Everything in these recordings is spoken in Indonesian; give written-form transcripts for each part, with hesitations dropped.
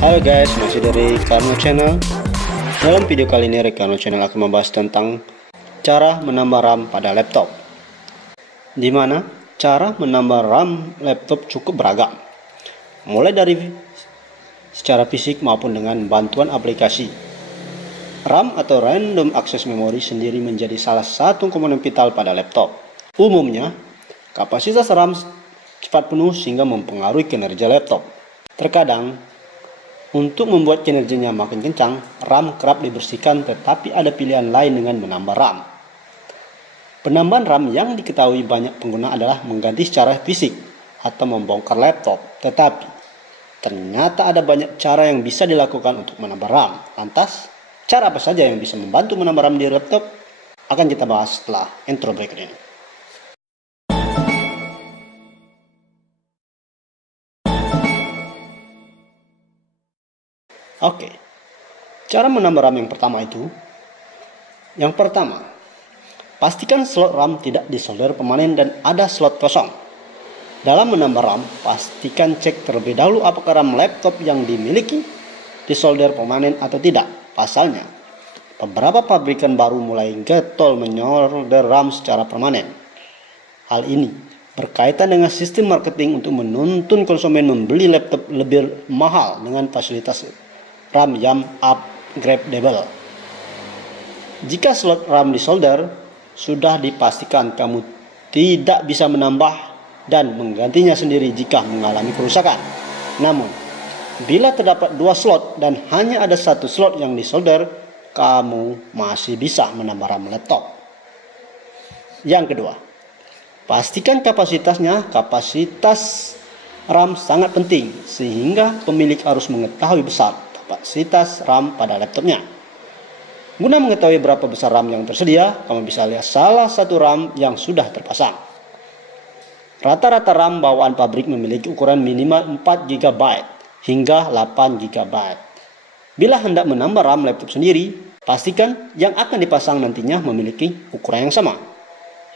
Halo guys, masih dari Rekano Channel. Dalam video kali ini Rekano Channel akan membahas tentang cara menambah RAM pada laptop, dimana cara menambah RAM laptop cukup beragam, mulai dari secara fisik maupun dengan bantuan aplikasi. RAM atau Random Access Memory sendiri menjadi salah satu komponen vital pada laptop. Umumnya, kapasitas RAM cepat penuh sehingga mempengaruhi kinerja laptop. Terkadang, untuk membuat kinerjanya makin kencang, RAM kerap dibersihkan, tetapi ada pilihan lain dengan menambah RAM. Penambahan RAM yang diketahui banyak pengguna adalah mengganti secara fisik atau membongkar laptop. Tetapi, ternyata ada banyak cara yang bisa dilakukan untuk menambah RAM. Lantas, cara apa saja yang bisa membantu menambah RAM di laptop? Akan kita bahas setelah intro berikut ini. Oke, cara menambah RAM yang pertama itu, pastikan slot RAM tidak disolder permanen dan ada slot kosong. Dalam menambah RAM, pastikan cek terlebih dahulu apakah RAM laptop yang dimiliki disolder permanen atau tidak. Pasalnya, beberapa pabrikan baru mulai getol mensolder RAM secara permanen. Hal ini berkaitan dengan sistem marketing untuk menuntun konsumen membeli laptop lebih mahal dengan fasilitas RAM yang upgradable. Jika slot RAM disolder, sudah dipastikan kamu tidak bisa menambah dan menggantinya sendiri jika mengalami kerusakan. Namun, bila terdapat 2 slot dan hanya ada 1 slot yang disolder, kamu masih bisa menambah RAM laptop. Yang kedua, pastikan kapasitas RAM sangat penting sehingga pemilik harus mengetahui besar kapasitas RAM pada laptopnya. Guna mengetahui berapa besar RAM yang tersedia, kamu bisa lihat salah satu RAM yang sudah terpasang. Rata-rata RAM bawaan pabrik memiliki ukuran minimal 4 GB hingga 8 GB. Bila hendak menambah RAM laptop sendiri, pastikan yang akan dipasang nantinya memiliki ukuran yang sama.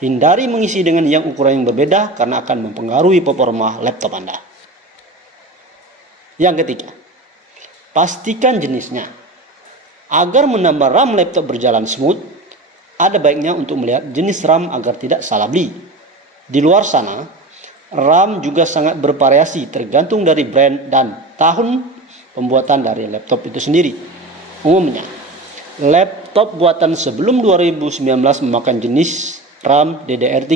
Hindari mengisi dengan yang ukuran yang berbeda karena akan mempengaruhi performa laptop Anda. Yang ketiga, pastikan jenisnya. Agar menambah RAM laptop berjalan smooth, ada baiknya untuk melihat jenis RAM agar tidak salah beli. Di luar sana, RAM juga sangat bervariasi tergantung dari brand dan tahun pembuatan dari laptop itu sendiri. Umumnya, laptop buatan sebelum 2019 memakai jenis RAM DDR3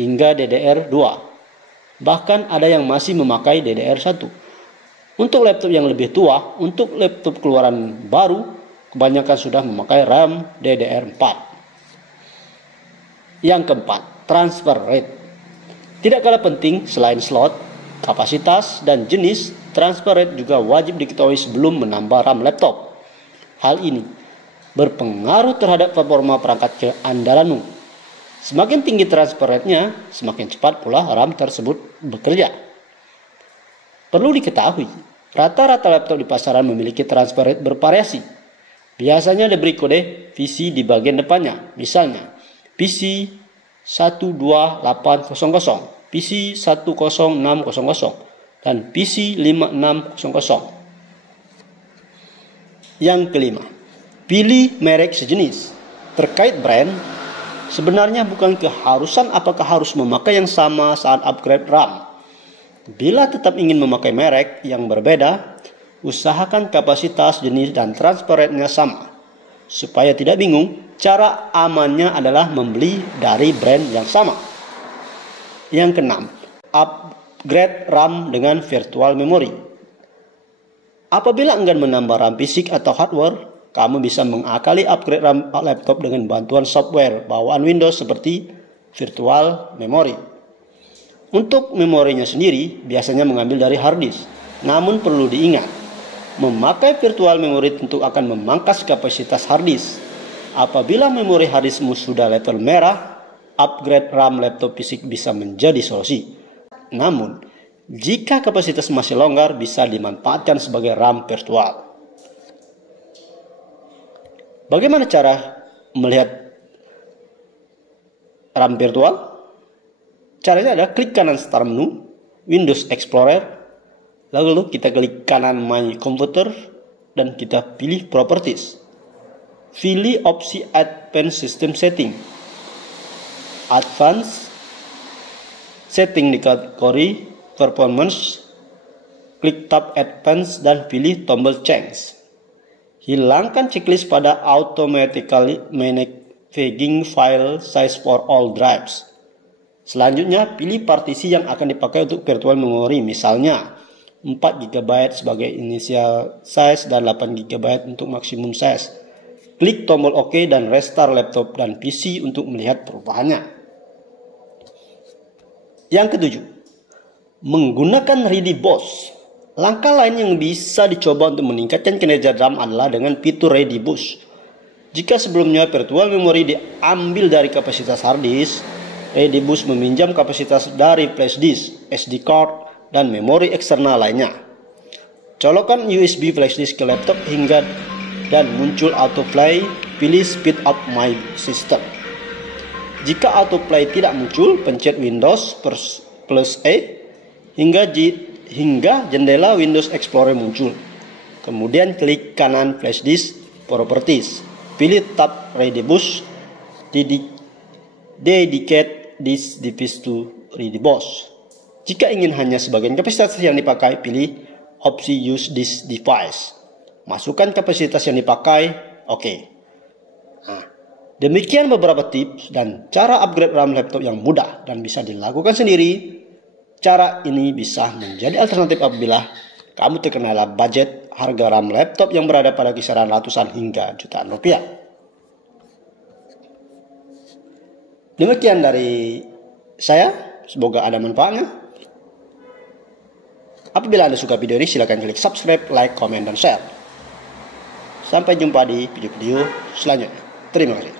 hingga DDR2. Bahkan ada yang masih memakai DDR1. Untuk laptop yang lebih tua, untuk laptop keluaran baru, kebanyakan sudah memakai RAM DDR4. Yang keempat, transfer rate. Tidak kalah penting, selain slot, kapasitas, dan jenis, transfer rate juga wajib diketahui sebelum menambah RAM laptop. Hal ini berpengaruh terhadap performa perangkat keandalanmu. Semakin tinggi transfer rate-nya, semakin cepat pula RAM tersebut bekerja. Perlu diketahui, rata-rata laptop di pasaran memiliki transfer rate bervariasi. Biasanya diberi kode PC di bagian depannya, misalnya PC 12800, PC 10600, dan PC 5600. Yang kelima, pilih merek sejenis. Terkait brand, sebenarnya bukan keharusan apakah harus memakai yang sama saat upgrade RAM. Bila tetap ingin memakai merek yang berbeda, usahakan kapasitas, jenis, dan transfer rate-nya sama. Supaya tidak bingung, cara amannya adalah membeli dari brand yang sama. Yang keenam, upgrade RAM dengan virtual memory. Apabila enggan menambah RAM fisik atau hardware, kamu bisa mengakali upgrade RAM laptop dengan bantuan software bawaan Windows seperti virtual memory. Untuk memorinya sendiri biasanya mengambil dari hard disk. Namun perlu diingat, memakai virtual memory tentu akan memangkas kapasitas hard disk. Apabila memori hard diskmu sudah level merah, upgrade RAM laptop fisik bisa menjadi solusi. Namun, jika kapasitas masih longgar, bisa dimanfaatkan sebagai RAM virtual. Bagaimana cara melihat RAM virtual? Caranya adalah klik kanan start menu, Windows Explorer, Lalu kita klik kanan My Computer dan kita pilih Properties. Pilih opsi Advanced System Setting. Advanced Setting di kategori Performance. Klik tab Advanced dan pilih tombol Change. Hilangkan checklist pada Automatically Managing File Size for All Drives. Selanjutnya, pilih partisi yang akan dipakai untuk virtual memory, misalnya 4 GB sebagai initial size dan 8 GB untuk maksimum size. Klik tombol OK dan restart laptop dan PC untuk melihat perubahannya. Yang ketujuh, menggunakan Ready BOOST. Langkah lain yang bisa dicoba untuk meningkatkan kinerja RAM adalah dengan fitur Ready Boost. Jika sebelumnya virtual memory diambil dari kapasitas hard disk, Ready Boost meminjam kapasitas dari flash disk, SD card, dan memori eksternal lainnya. Colokkan USB flash disk ke laptop hingga dan muncul autoplay, pilih Speed Up My System. Jika autoplay tidak muncul, pencet Windows plus E hingga jendela Windows Explorer muncul. Kemudian klik kanan flash disk Properties. Pilih tab Ready Boost. Dedicate this device to Ready Boost. Jika ingin hanya sebagian kapasitas yang dipakai, pilih opsi Use this device. Masukkan kapasitas yang dipakai, oke. Demikian beberapa tips dan cara upgrade RAM laptop yang mudah dan bisa dilakukan sendiri. Cara ini bisa menjadi alternatif apabila kamu terkendala budget harga RAM laptop yang berada pada kisaran ratusan hingga jutaan rupiah. Demikian dari saya, semoga ada manfaatnya. Apabila Anda suka video ini, silakan klik subscribe, like, komen, dan share. Sampai jumpa di video-video selanjutnya. Terima kasih.